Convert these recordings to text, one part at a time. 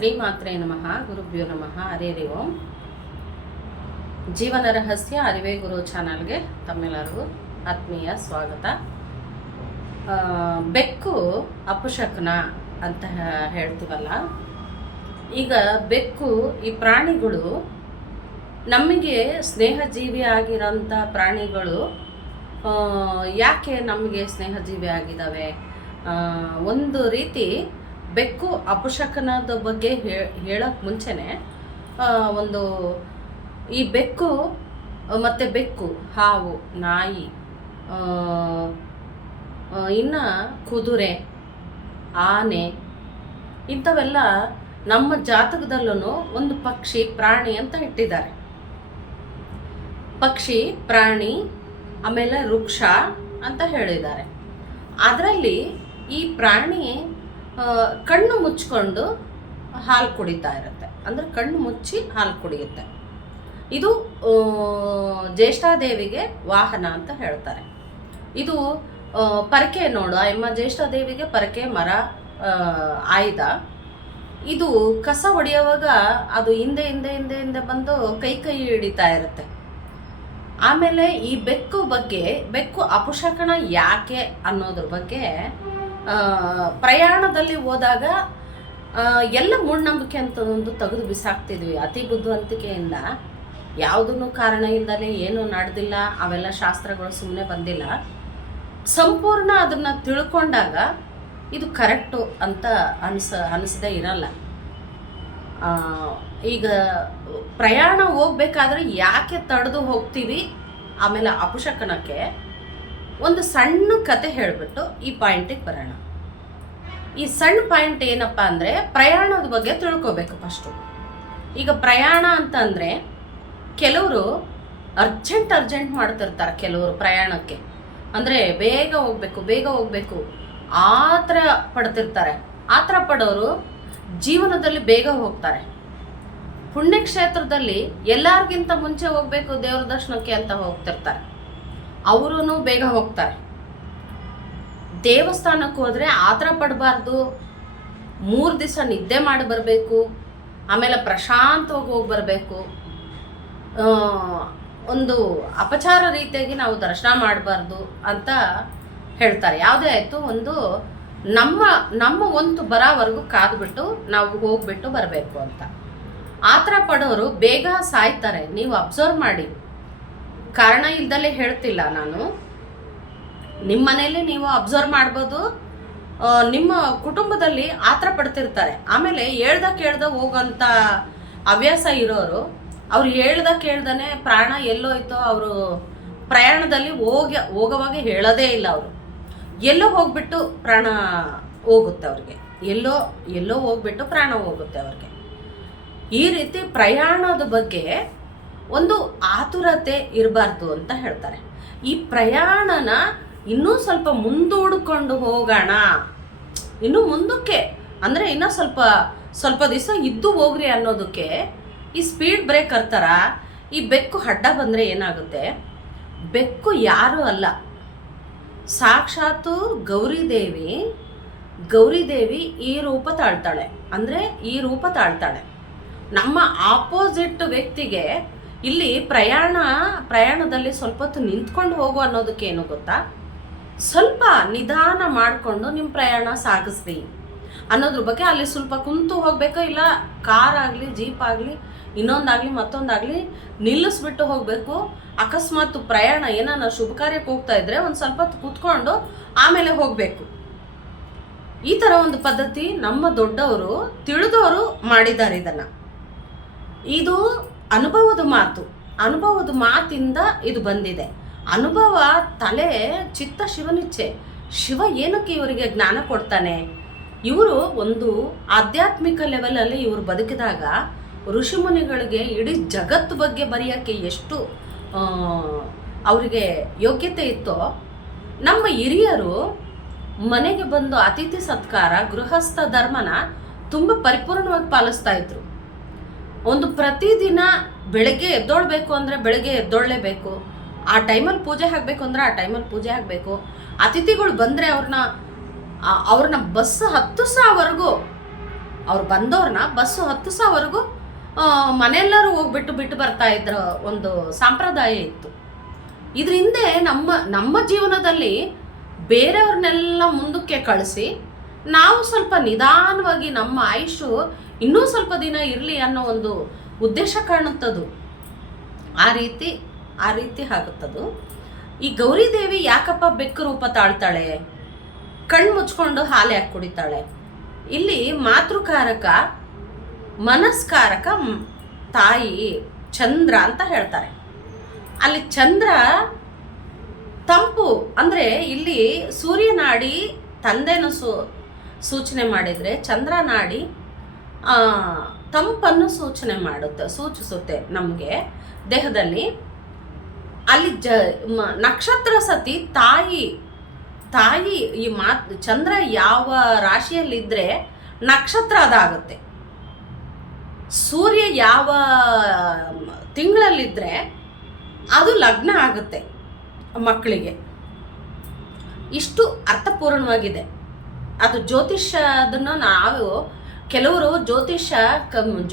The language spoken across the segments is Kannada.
ಶ್ರೀಮಾತ್ರೆ ನಮಃ, ಗುರುಭ್ಯೋ ನಮಃ, ಹರೇ ಓಂ. ಜೀವನ ರಹಸ್ಯ, ಅರಿವೇ ಗುರು ಚಾನಲ್ಗೆ ತಮ್ಮೆಲ್ಲರಿಗೂ ಆತ್ಮೀಯ ಸ್ವಾಗತ. ಬೆಕ್ಕು ಅಪಶಕನ ಅಂತ ಹೇಳ್ತೀವಲ್ಲ, ಈಗ ಬೆಕ್ಕು ಈ ಪ್ರಾಣಿಗಳು ನಮಗೆ ಸ್ನೇಹಜೀವಿ ಆಗಿರೋಂಥ ಪ್ರಾಣಿಗಳು ಯಾಕೆ ನಮಗೆ ಸ್ನೇಹಜೀವಿ ಆಗಿದ್ದಾವೆ? ಒಂದು ರೀತಿ ಬೆಕ್ಕು ಅಪಶಕನದ ಬಗ್ಗೆ ಹೇಳಕ್ಕೆ ಮುಂಚೆನೆ ಒಂದು, ಈ ಬೆಕ್ಕು, ಮತ್ತೆ ಬೆಕ್ಕು, ಹಾವು, ನಾಯಿ ಇನ್ನ ಕುದುರೆ, ಆನೆ, ಇಂಥವೆಲ್ಲ ನಮ್ಮ ಜಾತಕದಲ್ಲೂ ಒಂದು ಪಕ್ಷಿ, ಪ್ರಾಣಿ ಅಂತ ಇಟ್ಟಿದ್ದಾರೆ. ಪಕ್ಷಿ, ಪ್ರಾಣಿ, ಆಮೇಲೆ ವೃಕ್ಷ ಅಂತ ಹೇಳಿದ್ದಾರೆ. ಅದರಲ್ಲಿ ಈ ಪ್ರಾಣಿ ಕಣ್ಣು ಮುಚ್ಕೊಂಡು ಹಾಲು ಕುಡಿತಾ ಇರುತ್ತೆ. ಅಂದರೆ ಕಣ್ಣು ಮುಚ್ಚಿ ಹಾಲು ಕುಡಿಯುತ್ತೆ. ಇದು ಜ್ಯೇಷ್ಠಾದೇವಿಗೆ ವಾಹನ ಅಂತ ಹೇಳ್ತಾರೆ. ಇದು ಪರಕೆ ನೋಡು. ಅಮ್ಮ ಜ್ಯೇಷ್ಠಾದೇವಿಗೆ ಪರಕೆ, ಮರ ಆಯ್ದ ಇದು ಕಸ ಹೊಡೆಯುವಾಗ ಅದು ಹಿಂದೆ ಹಿಂದೆ ಹಿಂದೆ ಹಿಂದೆ ಬಂದು ಕೈ ಕೈ ಹಿಡಿತಾ ಇರುತ್ತೆ. ಆಮೇಲೆ ಈ ಬೆಕ್ಕು ಬಗ್ಗೆ, ಬೆಕ್ಕು ಅಪಶಕನ ಯಾಕೆ ಅನ್ನೋದ್ರ ಬಗ್ಗೆ ಪ್ರಯಾಣದಲ್ಲಿ ಹೋದಾಗ ಎಲ್ಲ ಮೂಢನಂಬಿಕೆ ಅಂತ ಒಂದು ತೆಗೆದು ಬಿಸಾಕ್ತಿದ್ವಿ. ಅತಿ ಬುದ್ಧಿವಂತಿಕೆಯಿಂದ ಯಾವುದನ್ನು ಕಾರಣ ಇಲ್ಲದೆ ಏನೂ ನಡೆದಿಲ್ಲ, ಅವೆಲ್ಲ ಶಾಸ್ತ್ರಗಳು ಸುಮ್ಮನೆ ಬಂದಿಲ್ಲ. ಸಂಪೂರ್ಣ ಅದನ್ನ ತಿಳ್ಕೊಂಡಾಗ ಇದು ಕರೆಕ್ಟು ಅಂತ ಅನಿಸ, ಅನಿಸದೇ ಇರಲ್ಲ. ಈಗ ಪ್ರಯಾಣ ಹೋಗ್ಬೇಕಾದ್ರೆ ಯಾಕೆ ತಡೆದು ಹೋಗ್ತೀವಿ? ಆಮೇಲೆ ಅಪಶಕನಕ್ಕೆ ಒಂದು ಸಣ್ಣ ಕತೆ ಹೇಳಿಬಿಟ್ಟು ಈ ಪಾಯಿಂಟಿಗೆ ಬರೋಣ. ಈ ಸಣ್ಣ ಪಾಯಿಂಟ್ ಏನಪ್ಪ ಅಂದರೆ ಪ್ರಯಾಣದ ಬಗ್ಗೆ ತಿಳ್ಕೊಬೇಕು ಫಸ್ಟು ಈಗ ಪ್ರಯಾಣ ಅಂತಂದರೆ ಕೆಲವರು ಅರ್ಜೆಂಟ್ ಅರ್ಜೆಂಟ್ ಮಾಡ್ತಿರ್ತಾರೆ ಕೆಲವರು ಪ್ರಯಾಣಕ್ಕೆ. ಅಂದರೆ ಬೇಗ ಹೋಗ್ಬೇಕು ಬೇಗ ಹೋಗ್ಬೇಕು. ಆತರ ಪಡ್ತಿರ್ತಾರೆ. ಆತರ ಪಡೋರು ಜೀವನದಲ್ಲಿ ಬೇಗ ಹೋಗ್ತಾರೆ. ಪುಣ್ಯಕ್ಷೇತ್ರದಲ್ಲಿ ಎಲ್ಲರಿಗಿಂತ ಮುಂಚೆ ಹೋಗ್ಬೇಕು ದೇವ್ರ ದರ್ಶನಕ್ಕೆ ಅಂತ ಹೋಗ್ತಿರ್ತಾರೆ. ಅವರು ಬೇಗ ಹೋಗ್ತಾರೆ. ದೇವಸ್ಥಾನಕ್ಕೆ ಹೋದರೆ ಆತರ ಪಡಬಾರ್ದು. ಮೂರು ದಿವಸ ನಿದ್ದೆ ಮಾಡಿ ಬರಬೇಕು. ಆಮೇಲೆ ಪ್ರಶಾಂತವಾಗಿ ಹೋಗಿ ಬರಬೇಕು. ಒಂದು ಅಪಚಾರ ರೀತಿಯಾಗಿ ನಾವು ದರ್ಶನ ಮಾಡಬಾರ್ದು ಅಂತ ಹೇಳ್ತಾರೆ. ಯಾವುದೇ ಆಯಿತು, ಒಂದು ನಮ್ಮ ನಮ್ಮ ಒಂದು ಬರೋವರೆಗೂ ಕಾದ್ಬಿಟ್ಟು ನಾವು ಹೋಗ್ಬಿಟ್ಟು ಬರಬೇಕು ಅಂತ. ಆ ಪಡೋರು ಬೇಗ ಸಾಯ್ತಾರೆ. ನೀವು ಅಬ್ಸರ್ವ್ ಮಾಡಿ. ಕಾರಣ ಇಲ್ದಲೇ ಹೇಳ್ತಿಲ್ಲ ನಾನು. ನಿಮ್ಮ ಮನೆಯಲ್ಲಿ ನೀವು ಅಬ್ಸರ್ವ್ ಮಾಡ್ಬೋದು. ನಿಮ್ಮ ಕುಟುಂಬದಲ್ಲಿ ಆತ್ರ ಪಡ್ತಿರ್ತಾರೆ. ಆಮೇಲೆ ಹೇಳ್ದ ಕೇಳ್ದ ಹೋಗಂತ ಹವ್ಯಾಸ ಇರೋರು, ಅವ್ರು ಹೇಳ್ದ ಕೇಳ್ದನೆ ಪ್ರಾಣ ಎಲ್ಲೋಯ್ತೋ ಅವರು ಪ್ರಯಾಣದಲ್ಲಿ ಹೋಗಿ ಹೋಗೋವಾಗ ಹೇಳೋದೇ ಇಲ್ಲ ಅವರು. ಎಲ್ಲೋ ಹೋಗ್ಬಿಟ್ಟು ಪ್ರಾಣ ಹೋಗುತ್ತೆ ಅವ್ರಿಗೆ. ಎಲ್ಲೋ ಎಲ್ಲೋ ಹೋಗ್ಬಿಟ್ಟು ಪ್ರಾಣ ಹೋಗುತ್ತೆ ಅವ್ರಿಗೆ. ಈ ರೀತಿ ಪ್ರಯಾಣದ ಬಗ್ಗೆ ಒಂದು ಆತುರತೆ ಇರಬಾರ್ದು ಅಂತ ಹೇಳ್ತಾರೆ. ಈ ಪ್ರಯಾಣನ ಇನ್ನೂ ಸ್ವಲ್ಪ ಮುಂದೂಡಿಕೊಂಡು ಹೋಗೋಣ. ಇನ್ನು ಮುಂದಕ್ಕೆ, ಅಂದರೆ ಇನ್ನೂ ಸ್ವಲ್ಪ ಸ್ವಲ್ಪ ದಿವಸ ಇದ್ದು ಹೋಗ್ರಿ ಅನ್ನೋದಕ್ಕೆ ಈ ಸ್ಪೀಡ್ ಬ್ರೇಕ್ ಅರ್ತಾರ ಈ ಬೆಕ್ಕು ಅಡ್ಡ ಬಂದರೆ ಏನಾಗುತ್ತೆ? ಬೆಕ್ಕು ಯಾರೂ ಅಲ್ಲ. ಸಾಕ್ಷಾತ್ತು ಗೌರಿದೇವಿ ಗೌರಿದೇವಿ ಈ ರೂಪ ತಾಳ್ತಾಳೆ. ಅಂದರೆ ಈ ರೂಪ ತಾಳ್ತಾಳೆ. ನಮ್ಮ ಆಪೋಸಿಟ್ ವ್ಯಕ್ತಿಗೆ ಇಲ್ಲಿ ಪ್ರಯಾಣ, ಪ್ರಯಾಣದಲ್ಲಿ ಸ್ವಲ್ಪ ಹೊತ್ತು ನಿಂತ್ಕೊಂಡು ಹೋಗು ಅನ್ನೋದಕ್ಕೆ ಏನು ಗೊತ್ತಾ? ಸ್ವಲ್ಪ ನಿಧಾನ ಮಾಡಿಕೊಂಡು ನಿಮ್ಮ ಪ್ರಯಾಣ ಸಾಗಿಸ್ರಿ ಅನ್ನೋದ್ರ ಬಗ್ಗೆ ಅಲ್ಲಿ ಸ್ವಲ್ಪ ಕುಂತು ಹೋಗಬೇಕು ಇಲ್ಲ ಕಾರ್ ಆಗಲಿ, ಜೀಪ್ ಆಗಲಿ, ಇನ್ನೊಂದಾಗಲಿ ಮತ್ತೊಂದಾಗಲಿ ನಿಲ್ಲಿಸ್ಬಿಟ್ಟು ಹೋಗಬೇಕು. ಅಕಸ್ಮಾತ್ ಪ್ರಯಾಣ ಏನಾನ ಶುಭ ಕಾರ್ಯಕ್ಕೆ ಹೋಗ್ತಾ ಇದ್ರೆ ಒಂದು ಸ್ವಲ್ಪ ಹೊತ್ತು ಕೂತ್ಕೊಂಡು ಆಮೇಲೆ ಹೋಗಬೇಕು. ಈ ಥರ ಒಂದು ಪದ್ಧತಿ ನಮ್ಮ ದೊಡ್ಡವರು, ತಿಳಿದವರು ಮಾಡಿದ್ದಾರೆ ಇದನ್ನು. ಇದು ಅನುಭವದ ಮಾತು, ಅನುಭವದ ಮಾತಿಂದ ಇದು ಬಂದಿದೆ. ಅನುಭವ ತಲೆ, ಚಿತ್ತ, ಶಿವನಿಚ್ಛೆ. ಶಿವ ಏನಕ್ಕೆ ಇವರಿಗೆ ಜ್ಞಾನ ಕೊಡ್ತಾನೆ? ಇವರು ಒಂದು ಆಧ್ಯಾತ್ಮಿಕ ಲೆವೆಲಲ್ಲಿ ಇವರು ಬದುಕಿದಾಗ ಋಷಿಮುನಿಗಳಿಗೆ ಇಡೀ ಜಗತ್ತು ಬಗ್ಗೆ ಬರೆಯೋಕ್ಕೆ ಎಷ್ಟು ಅವರಿಗೆ ಯೋಗ್ಯತೆ ಇತ್ತೋ, ನಮ್ಮ ಹಿರಿಯರು ಮನೆಗೆ ಬಂದು ಅತಿಥಿ ಸತ್ಕಾರ, ಗೃಹಸ್ಥ ಧರ್ಮನ ತುಂಬ ಪರಿಪೂರ್ಣವಾಗಿ ಪಾಲಿಸ್ತಾ ಇದ್ರು. ಒಂದು ಪ್ರತಿದಿನ ಬೆಳಗ್ಗೆ ಎದ್ದೊಳ್ಬೇಕು ಅಂದರೆ ಬೆಳಗ್ಗೆ ಎದ್ದೊಳ್ಳೇಬೇಕು ಆ ಟೈಮಲ್ಲಿ ಪೂಜೆ ಹಾಕಬೇಕು ಅಂದರೆ ಆ ಟೈಮಲ್ಲಿ ಪೂಜೆ ಹಾಕಬೇಕು. ಅತಿಥಿಗಳು ಬಂದರೆ ಅವ್ರನ್ನ ಅವ್ರನ್ನ ಬಸ್ ಹತ್ತು ಸಾವಿರವರೆಗೂ ಅವ್ರು ಬಂದವ್ರನ್ನ ಬಸ್ಸು ಸಾವಿರವರೆಗೂ ಮನೆಯೆಲ್ಲರೂ ಹೋಗ್ಬಿಟ್ಟು ಬಿಟ್ಟು ಬರ್ತಾ ಇದ್ರ ಒಂದು ಸಂಪ್ರದಾಯ ಇತ್ತು. ಇದ್ರ ಹಿಂದೆ ನಮ್ಮ ನಮ್ಮ ಜೀವನದಲ್ಲಿ ಬೇರೆಯವ್ರನ್ನೆಲ್ಲ ಮುಂದಕ್ಕೆ ಕಳಿಸಿ, ನಾವು ಸ್ವಲ್ಪ ನಿಧಾನವಾಗಿ ನಮ್ಮ ಆಯುಷು ಇನ್ನೂ ಸ್ವಲ್ಪ ದಿನ ಇರಲಿ ಅನ್ನೋ ಒಂದು ಉದ್ದೇಶ ಕಾಣುತ್ತದು. ಆ ರೀತಿ ಆ ರೀತಿ ಆಗುತ್ತದು. ಈ ಗೌರಿ ದೇವಿ ಯಾಕಪ್ಪ ಬೆಕ್ಕು ರೂಪ ತಾಳ್ತಾಳೆ? ಕಣ್ಣು ಮುಚ್ಕೊಂಡು ಹಾಲು ಯಾಕೆ ಕುಡಿತಾಳೆ? ಇಲ್ಲಿ ಮಾತೃಕಾರಕ, ಮನಸ್ಕಾರಕ ತಾಯಿ ಚಂದ್ರ ಅಂತ ಹೇಳ್ತಾರೆ. ಅಲ್ಲಿ ಚಂದ್ರ ತಂಪು, ಅಂದರೆ ಇಲ್ಲಿ ಸೂರ್ಯನಾಡಿ ತಂದೆನ ಸೂ, ಸೂಚನೆ ಮಾಡಿದರೆ ಚಂದ್ರನಾಡಿ ತಂಪನ್ನು ಸೂಚನೆ ಮಾಡುತ್ತೆ, ಸೂಚಿಸುತ್ತೆ ನಮಗೆ ದೇಹದಲ್ಲಿ. ಅಲ್ಲಿ ಜ ನಕ್ಷತ್ರ ಸತಿ ತಾಯಿ ತಾಯಿ ಈ ಮಾತು, ಚಂದ್ರ ಯಾವ ರಾಶಿಯಲ್ಲಿದ್ದರೆ ನಕ್ಷತ್ರ ಅದಾಗುತ್ತೆ. ಸೂರ್ಯ ಯಾವ ತಿಂಗಳಲ್ಲಿದ್ದರೆ ಅದು ಲಗ್ನ ಆಗುತ್ತೆ ಮಕ್ಕಳಿಗೆ. ಇಷ್ಟು ಅರ್ಥಪೂರ್ಣವಾಗಿದೆ. ಅದು ಜ್ಯೋತಿಷ್ಯದನ್ನು ನಾವು ಕೆಲವರು ಜ್ಯೋತಿಷ್ಯ ಕಮ್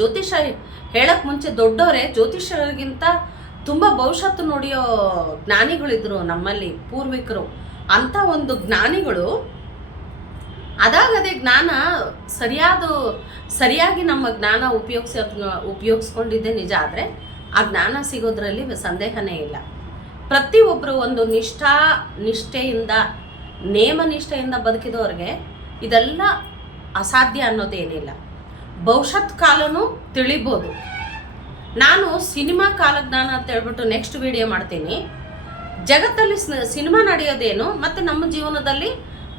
ಹೇಳಕ್ ಮುಂಚೆ ದೊಡ್ಡವರೇ ಜ್ಯೋತಿಷ್ಯರಿಗಿಂತ ತುಂಬ ಭವಿಷ್ಯತ್ತು ನೋಡಿಯೋ ಜ್ಞಾನಿಗಳಿದ್ರು ನಮ್ಮಲ್ಲಿ ಪೂರ್ವಿಕರು. ಅಂಥ ಒಂದು ಜ್ಞಾನಿಗಳು ಅದಾಗದೇ ಜ್ಞಾನ ಸರಿಯಾದ, ಸರಿಯಾಗಿ ನಮ್ಮ ಜ್ಞಾನ ಉಪಯೋಗಿಸ, ಉಪಯೋಗಿಸ್ಕೊಂಡಿದ್ದೆ ನಿಜ ಆದರೆ, ಆ ಜ್ಞಾನ ಸಿಗೋದ್ರಲ್ಲಿ ಸಂದೇಹನೇ ಇಲ್ಲ. ಪ್ರತಿಯೊಬ್ಬರು ಒಂದು ನಿಷ್ಠಾ, ನಿಷ್ಠೆಯಿಂದ, ನೇಮ ನಿಷ್ಠೆಯಿಂದ ಬದುಕಿದವ್ರಿಗೆ ಇದೆಲ್ಲ ಅಸಾಧ್ಯ ಅನ್ನೋದೇನಿಲ್ಲ. ಭವಿಷ್ಯತ್ ಕಾಲನೂ ತಿಳಿಬೋದು. ನಾನು ಸಿನಿಮಾ ಕಾಲಜ್ಞಾನ ಅಂತ ಹೇಳ್ಬಿಟ್ಟು ನೆಕ್ಸ್ಟ್ ವಿಡಿಯೋ ಮಾಡ್ತೀನಿ. ಜಗತ್ತಲ್ಲಿ ಸಿನಿಮಾ ನಡೆಯೋದೇನು ಮತ್ತು ನಮ್ಮ ಜೀವನದಲ್ಲಿ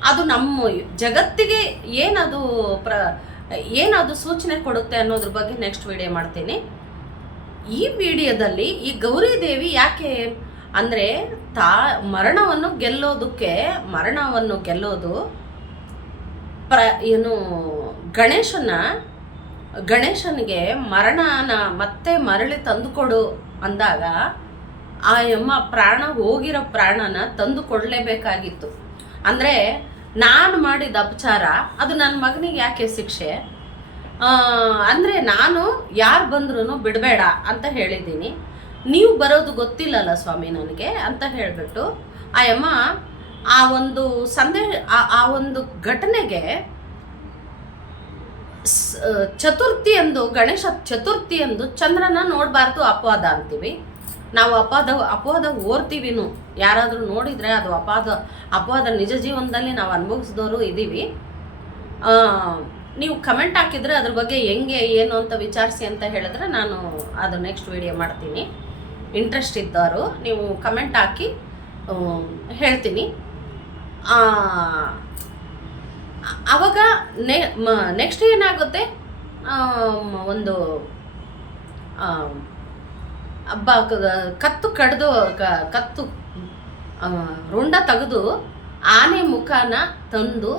ಅದು ನಮ್ಮ ಜಗತ್ತಿಗೆ ಏನದು ಪ್ರ, ಏನದು ಸೂಚನೆ ಕೊಡುತ್ತೆ ಅನ್ನೋದ್ರ ಬಗ್ಗೆ ನೆಕ್ಸ್ಟ್ ವಿಡಿಯೋ ಮಾಡ್ತೀನಿ. ಈ ವಿಡಿಯೋದಲ್ಲಿ ಈ ಗೌರಿ ದೇವಿ ಯಾಕೆ ಅಂದರೆ ತಾ, ಮರಣವನ್ನು ಗೆಲ್ಲೋದಕ್ಕೆ, ಮರಣವನ್ನು ಗೆಲ್ಲೋದು ಪ್ರ, ಏನು ಗಣೇಶನ ಗಣೇಶನಿಗೆ ಮರಣನ ಮತ್ತೆ ಮರಳಿ ತಂದುಕೊಡು ಅಂದಾಗ ಆ ಯಮ್ಮ ಪ್ರಾಣ ಹೋಗಿರೋ ಪ್ರಾಣನ ತಂದು ಕೊಡಲೇಬೇಕಾಗಿತ್ತು ಅಂದರೆ ನಾನು ಮಾಡಿದ ಅಪಚಾರ, ಅದು ನನ್ನ ಮಗನಿಗೆ ಯಾಕೆ ಶಿಕ್ಷೆ? ಅಂದರೆ ನಾನು ಯಾರು ಬಂದ್ರೂ ಬಿಡಬೇಡ ಅಂತ ಹೇಳಿದ್ದೀನಿ. ನೀವು ಬರೋದು ಗೊತ್ತಿಲ್ಲಲ್ಲ ಸ್ವಾಮಿ ನನಗೆ ಅಂತ ಹೇಳಿಬಿಟ್ಟು ಆ ಯಮ್ಮ ಆ ಒಂದು ಸಂದೇಶ, ಆ- ಒಂದು ಘಟನೆಗೆ ಚತುರ್ಥಿ ಎಂದು, ಗಣೇಶ ಚತುರ್ಥಿ ಎಂದು ಚಂದ್ರನ ನೋಡಬಾರ್ದು ಅಪವಾದ ಅಂತೀವಿ. ನಾವು ಅಪವಾದ ಅಪವಾದ ಓರ್ತೀವಿನು ಯಾರಾದರೂ ನೋಡಿದರೆ ಅದು ಅಪವಾದ ಅಪವಾದ ನಿಜ ಜೀವನದಲ್ಲಿ ನಾವು ಅನುಭವಿಸಿದವರು ಇದ್ದೀವಿ ನೀವು ಕಮೆಂಟ್ ಹಾಕಿದರೆ ಅದ್ರ ಬಗ್ಗೆ ಹೆಂಗೆ, ಏನು ಅಂತ ವಿಚಾರಿಸಿ ಅಂತ ಹೇಳಿದ್ರೆ ನಾನು ಅದು ನೆಕ್ಸ್ಟ್ ವಿಡಿಯೋ ಮಾಡ್ತೀನಿ. ಇಂಟ್ರೆಸ್ಟ್ ಇದ್ದವರು ನೀವು ಕಮೆಂಟ್ ಹಾಕಿ ಹೇಳ್ತೀನಿ. ಆ, ಅವಾಗ ನೆ ನೆಕ್ಸ್ಟ್ ಏನಾಗುತ್ತೆ? ಒಂದು ಹಬ್ಬ ಕತ್ತು ಕಡ್ದು ಕತ್ತು ರುಂಡ ತೆಗೆದು ಆನೆ ಮುಖನ ತಂದು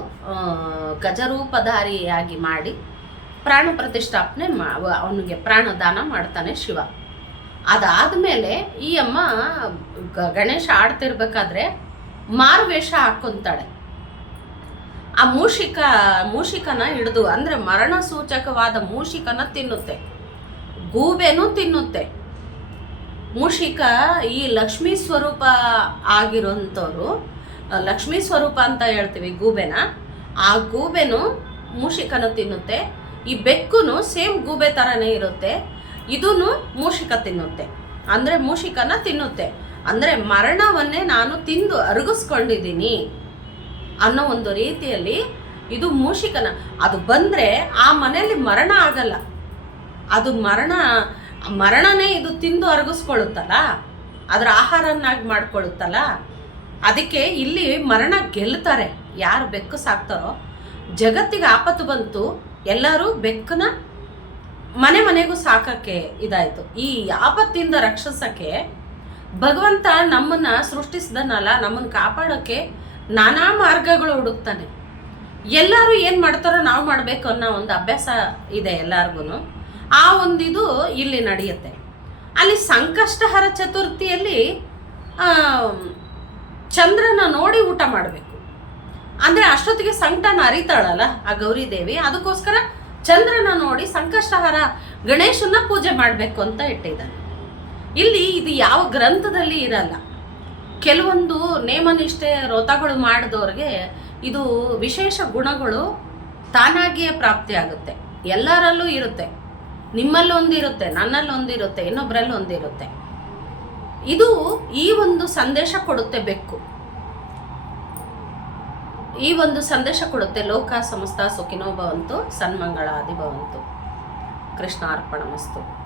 ಗಜರೂಪಧಾರಿಯಾಗಿ ಮಾಡಿ ಪ್ರಾಣ ಪ್ರತಿಷ್ಠಾಪನೆ ಮಾ ಅವನಿಗೆ ಪ್ರಾಣದಾನ ಮಾಡ್ತಾನೆ ಶಿವ. ಅದಾದ ಮೇಲೆ ಈ ಅಮ್ಮ ಗಣೇಶ ಆಡ್ತಿರ್ಬೇಕಾದ್ರೆ ಮಾರುವೇಷ ಹಾಕೊಂತಾಳೆ. ಆ ಮೂಷಿಕ, ಮೂಷಿಕನ ಹಿಡಿದು, ಅಂದರೆ ಮರಣ ಸೂಚಕವಾದ ಮೂಷಿಕನ ತಿನ್ನುತ್ತೆ. ಗೂಬೆನೂ ತಿನ್ನುತ್ತೆ. ಮೂಷಿಕ ಈ ಲಕ್ಷ್ಮೀ ಸ್ವರೂಪ ಆಗಿರೋಂಥವ್ರು ಲಕ್ಷ್ಮೀ ಸ್ವರೂಪ ಅಂತ ಹೇಳ್ತೀವಿ ಗೂಬೆನ, ಆ ಗೂಬೆನು ಮೂಷಿಕನ ತಿನ್ನುತ್ತೆ. ಈ ಬೆಕ್ಕುನು ಸೇಮ್ ಗೂಬೆ ಥರನೇ ಇರುತ್ತೆ. ಇದೂ ಮೂಷಿಕ ತಿನ್ನುತ್ತೆ. ಅಂದರೆ ಮೂಷಿಕನ ತಿನ್ನುತ್ತೆ. ಅಂದರೆ ಮರಣವನ್ನೇ ನಾನು ತಿಂದು ಅರಗಿಸ್ಕೊಂಡಿದ್ದೀನಿ ಅನ್ನೋ ಒಂದು ರೀತಿಯಲ್ಲಿ ಇದು ಮೂಷಿಕನ. ಅದು ಬಂದರೆ ಆ ಮನೆಯಲ್ಲಿ ಮರಣ ಆಗಲ್ಲ. ಅದು ಮರಣ, ಮರಣನೇ ಇದು ತಿಂದು ಅರಗಿಸ್ಕೊಳ್ಳುತ್ತಲ್ಲ? ಅದರ ಆಹಾರನ್ನಾಗಿ ಮಾಡ್ಕೊಳ್ಳುತ್ತಲ್ಲ? ಅದಕ್ಕೆ ಇಲ್ಲಿ ಮರಣ ಗೆಲ್ತಾರೆ ಯಾರು ಬೆಕ್ಕು ಸಾಕ್ತಾರೋ? ಜಗತ್ತಿಗೆ ಆಪತ್ತು ಬಂತು. ಎಲ್ಲರೂ ಬೆಕ್ಕನ ಮನೆ ಮನೆಗೂ ಸಾಕಕ್ಕೆ ಇದಾಯಿತು. ಈ ಆಪತ್ತಿಂದ ರಕ್ಷಿಸಕ್ಕೆ ಭಗವಂತ ನಮ್ಮನ್ನ ಸೃಷ್ಟಿಸಿದನಲ್ಲ ನಮ್ಮನ್ನು ಕಾಪಾಡೋಕ್ಕೆ ನಾನಾ ಮಾರ್ಗಗಳು ಹುಡುಕ್ತಾನೆ. ಎಲ್ಲರೂ ಏನು ಮಾಡ್ತಾರೋ ನಾವು ಮಾಡಬೇಕು ಅನ್ನೋ ಒಂದು ಅಭ್ಯಾಸ ಇದೆ ಎಲ್ಲರಿಗೂ ಆ ಒಂದಿದು ಇಲ್ಲಿ ನಡೆಯುತ್ತೆ. ಅಲ್ಲಿ ಸಂಕಷ್ಟಹರ ಚತುರ್ಥಿಯಲ್ಲಿ ಚಂದ್ರನ ನೋಡಿ ಊಟ ಮಾಡಬೇಕು. ಅಂದರೆ ಅಷ್ಟೊತ್ತಿಗೆ ಸಂಕಟನ ಅರಿತಾಳಲ್ಲ ಆ ಗೌರಿ ದೇವಿ ಅದಕ್ಕೋಸ್ಕರ ಚಂದ್ರನ ನೋಡಿ ಸಂಕಷ್ಟಹರ ಗಣೇಶನ ಪೂಜೆ ಮಾಡಬೇಕು ಅಂತ ಇಟ್ಟಿದ್ದಾನೆ. ಇಲ್ಲಿ ಇದು ಯಾವ ಗ್ರಂಥದಲ್ಲಿ ಇರಲ್ಲ. ಕೆಲವೊಂದು ನೇಮನಿಷ್ಠೆ ವ್ರತಗಳು ಮಾಡಿದವ್ರಿಗೆ ಇದು ವಿಶೇಷ ಗುಣಗಳು ತಾನಾಗಿಯೇ ಪ್ರಾಪ್ತಿಯಾಗುತ್ತೆ. ಎಲ್ಲರಲ್ಲೂ ಇರುತ್ತೆ. ನಿಮ್ಮಲ್ಲಿ ಒಂದಿರುತ್ತೆ ನನ್ನಲ್ಲಿ ಒಂದಿರುತ್ತೆ ಇನ್ನೊಬ್ಬರಲ್ಲಿ ಒಂದಿರುತ್ತೆ ಇದು ಈ ಒಂದು ಸಂದೇಶ ಕೊಡುತ್ತೆ ಬೆಕ್ಕು. ಈ ಒಂದು ಸಂದೇಶ ಕೊಡುತ್ತೆ ಲೋಕ ಸಮಸ್ತ ಸುಖಿನೋ ಭವಂತು, ಸನ್ಮಂಗಳಾದಿ ಭವಂತು. ಕೃಷ್ಣ ಅರ್ಪಣ ಮಸ್ತು